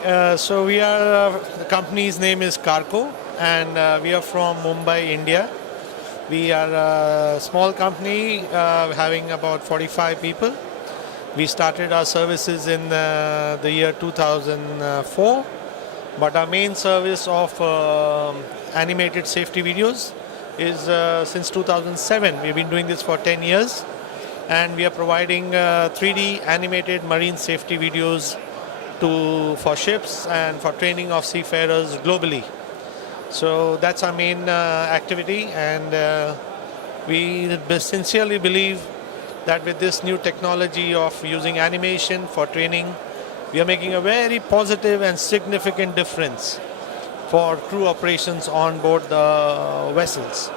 The company's name is KARCO, and we are from Mumbai, India. We are a small company having about 45 people. We started our services in the year 2004, but our main service of animated safety videos is since 2007. We've been doing this for 10 years, and we are providing 3D animated marine safety videos for ships and for training of seafarers globally. So that's our main activity, and we sincerely believe that with this new technology of using animation for training, we are making a very positive and significant difference for crew operations on board the vessels.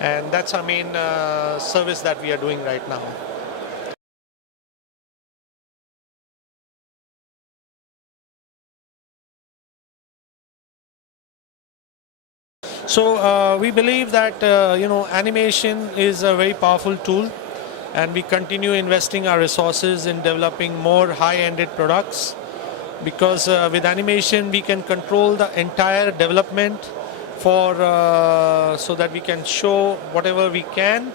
And that's our main service that we are doing right now. So we believe that animation is a very powerful tool, and we continue investing our resources in developing more high-ended products, because with animation we can control the entire development so that we can show whatever we can.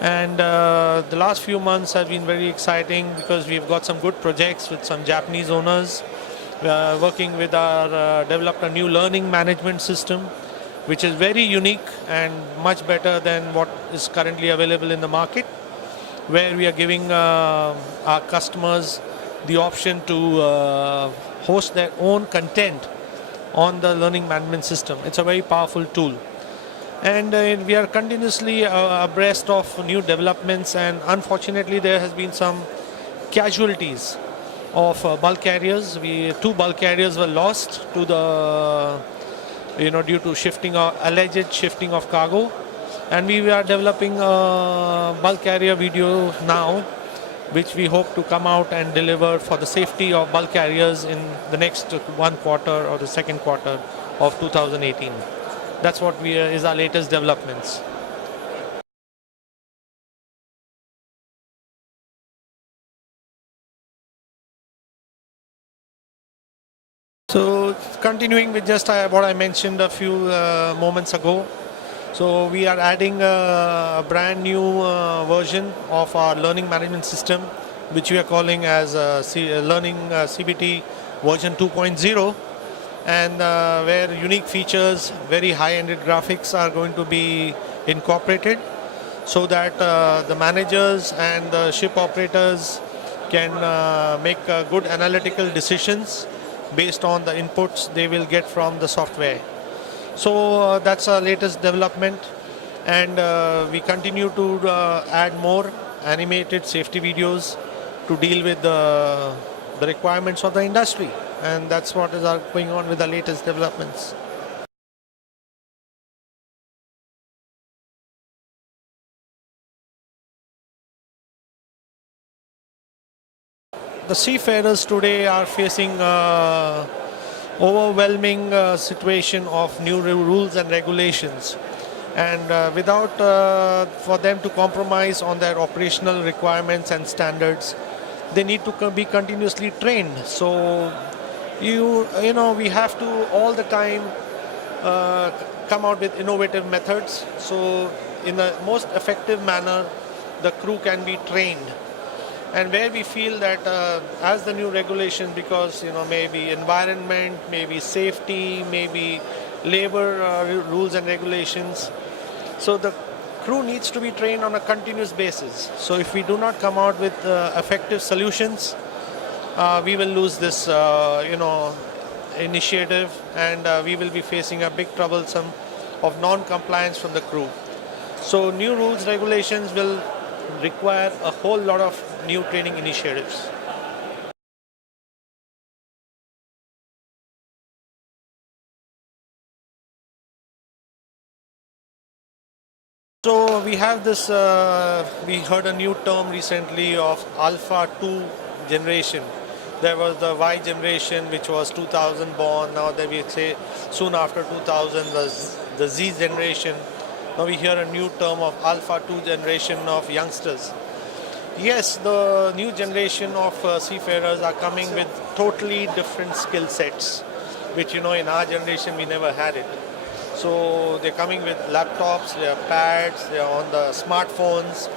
And the last few months have been very exciting because we've got some good projects with some Japanese owners. Working with developed a new learning management system, which is very unique and much better than what is currently available in the market, where we are giving our customers the option to host their own content on the learning management system. It's a very powerful tool. And we are continuously abreast of new developments, and unfortunately there has been some casualties of bulk carriers. Two bulk carriers were lost to the due to alleged shifting of cargo, and we are developing a bulk carrier video now, which we hope to come out and deliver for the safety of bulk carriers in the next one quarter or the second quarter of 2018. That's what is our latest developments. So continuing with just what I mentioned a few moments ago. So we are adding a brand new version of our learning management system, which we are calling as Learning CBT version 2.0, and where unique features, very high-ended graphics are going to be incorporated, so that the managers and the ship operators can make good analytical decisions based on the inputs they will get from the software. So that's our latest development, and we continue to add more animated safety videos to deal with the requirements of the industry, and that's what is going on with the latest developments. The seafarers today are facing overwhelming situation of new rules and regulations, and without for them to compromise on their operational requirements and standards, they need to be continuously trained. So we have to all the time come out with innovative methods, so in the most effective manner the crew can be trained. And where we feel that as the new regulation, because maybe environment, maybe safety, maybe labor rules and regulations, so the crew needs to be trained on a continuous basis. So if we do not come out with effective solutions, we will lose this initiative, and we will be facing a big troublesome of non-compliance from the crew. So new rules, regulations will require a whole lot of new training initiatives. So we have this, we heard a new term recently of Alpha 2 generation. There was the Y generation, which was 2000 born. Now that we say soon after 2000 was the Z generation. Now we hear a new term of Alpha 2 generation of youngsters. Yes, the new generation of seafarers are coming with totally different skill sets, which in our generation we never had it. So they're coming with laptops, their pads, they're on the smartphones.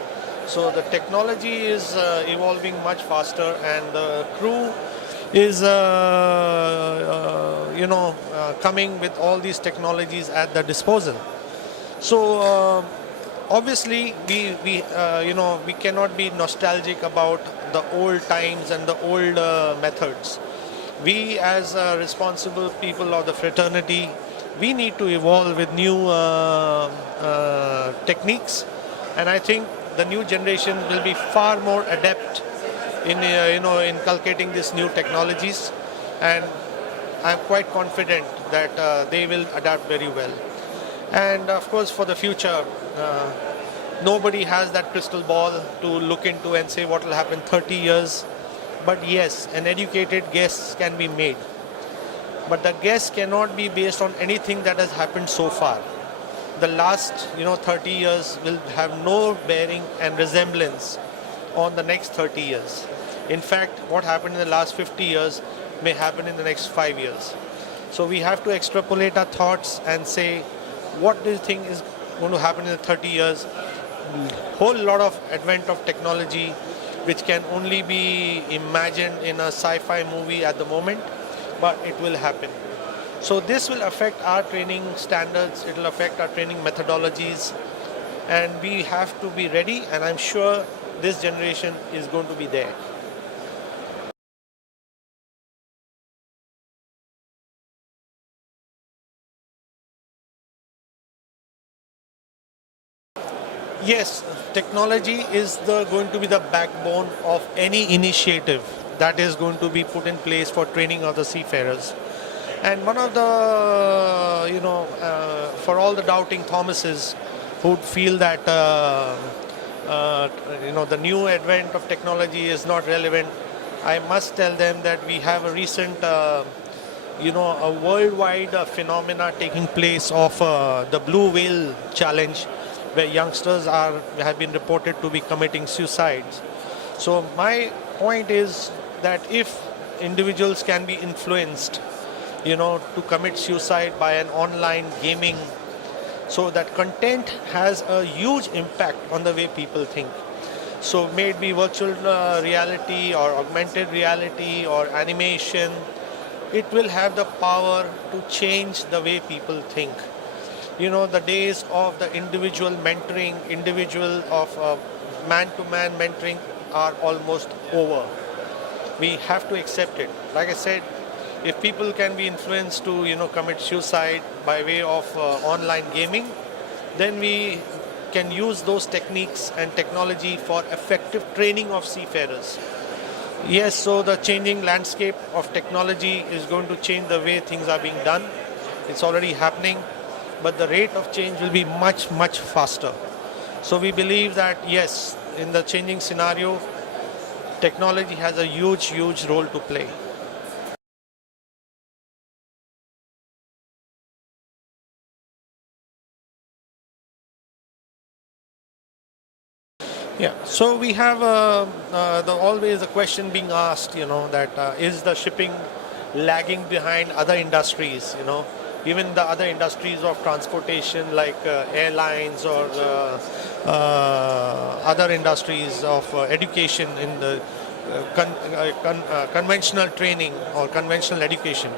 So the technology is evolving much faster, and the crew is coming with all these technologies at their disposal. So obviously we cannot be nostalgic about the old times and the old methods. We as responsible people of the fraternity, we need to evolve with new techniques, and I think the new generation will be far more adept in inculcating these new technologies, and I'm quite confident that they will adapt very well. And of course, for the future, nobody has that crystal ball to look into and say what will happen 30 years. But yes, an educated guess can be made. But the guess cannot be based on anything that has happened so far. The last 30 years will have no bearing and resemblance on the next 30 years. In fact, what happened in the last 50 years may happen in the next 5 years. So we have to extrapolate our thoughts and say, what do you think is going to happen in the 30 years? Whole lot of advent of technology which can only be imagined in a sci-fi movie at the moment, but it will happen. So this will affect our training standards, it will affect our training methodologies, and we have to be ready, and I'm sure this generation is going to be there. Yes, technology is going to be the backbone of any initiative that is going to be put in place for training of the seafarers. And one of the, for all the doubting Thomases who feel that, the new advent of technology is not relevant, I must tell them that we have a recent, a worldwide phenomena taking place of the blue whale challenge, where youngsters have been reported to be committing suicides. So my point is that if individuals can be influenced, to commit suicide by an online gaming, so that content has a huge impact on the way people think. So may it be virtual reality or augmented reality or animation, it will have the power to change the way people think. The days of the individual mentoring, man-to-man mentoring are almost over. We have to accept it. Like I said, if people can be influenced to, commit suicide by way of online gaming, then we can use those techniques and technology for effective training of seafarers. Yes, so the changing landscape of technology is going to change the way things are being done. It's already happening, but the rate of change will be much, much faster. So we believe that, yes, in the changing scenario, technology has a huge, huge role to play. Yeah, so we have always a question being asked, that is the shipping lagging behind other industries, even the other industries of transportation like airlines or other industries of education in the conventional training or conventional education.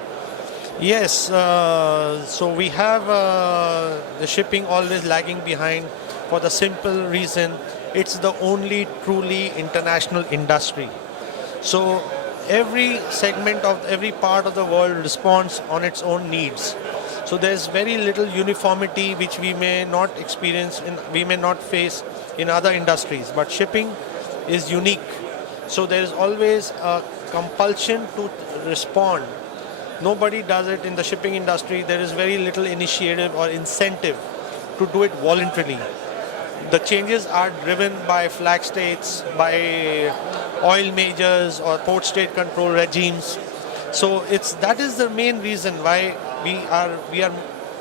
Yes, so we have the shipping always lagging behind for the simple reason it's the only truly international industry. So every segment of every part of the world responds on its own needs. So there's very little uniformity which we may not experience, we may not face in other industries. But shipping is unique. So there is always a compulsion to respond. Nobody does it in the shipping industry. There is very little initiative or incentive to do it voluntarily. The changes are driven by flag states, by oil majors or port state control regimes. So that is the main reason why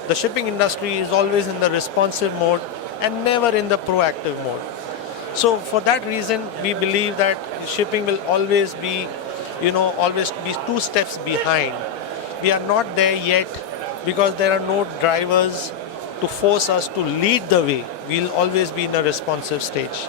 the shipping industry is always in the responsive mode and never in the proactive mode. So for that reason, we believe that shipping will always be, always be 2 steps behind. We are not there yet because there are no drivers to force us to lead the way. We'll always be in a responsive stage.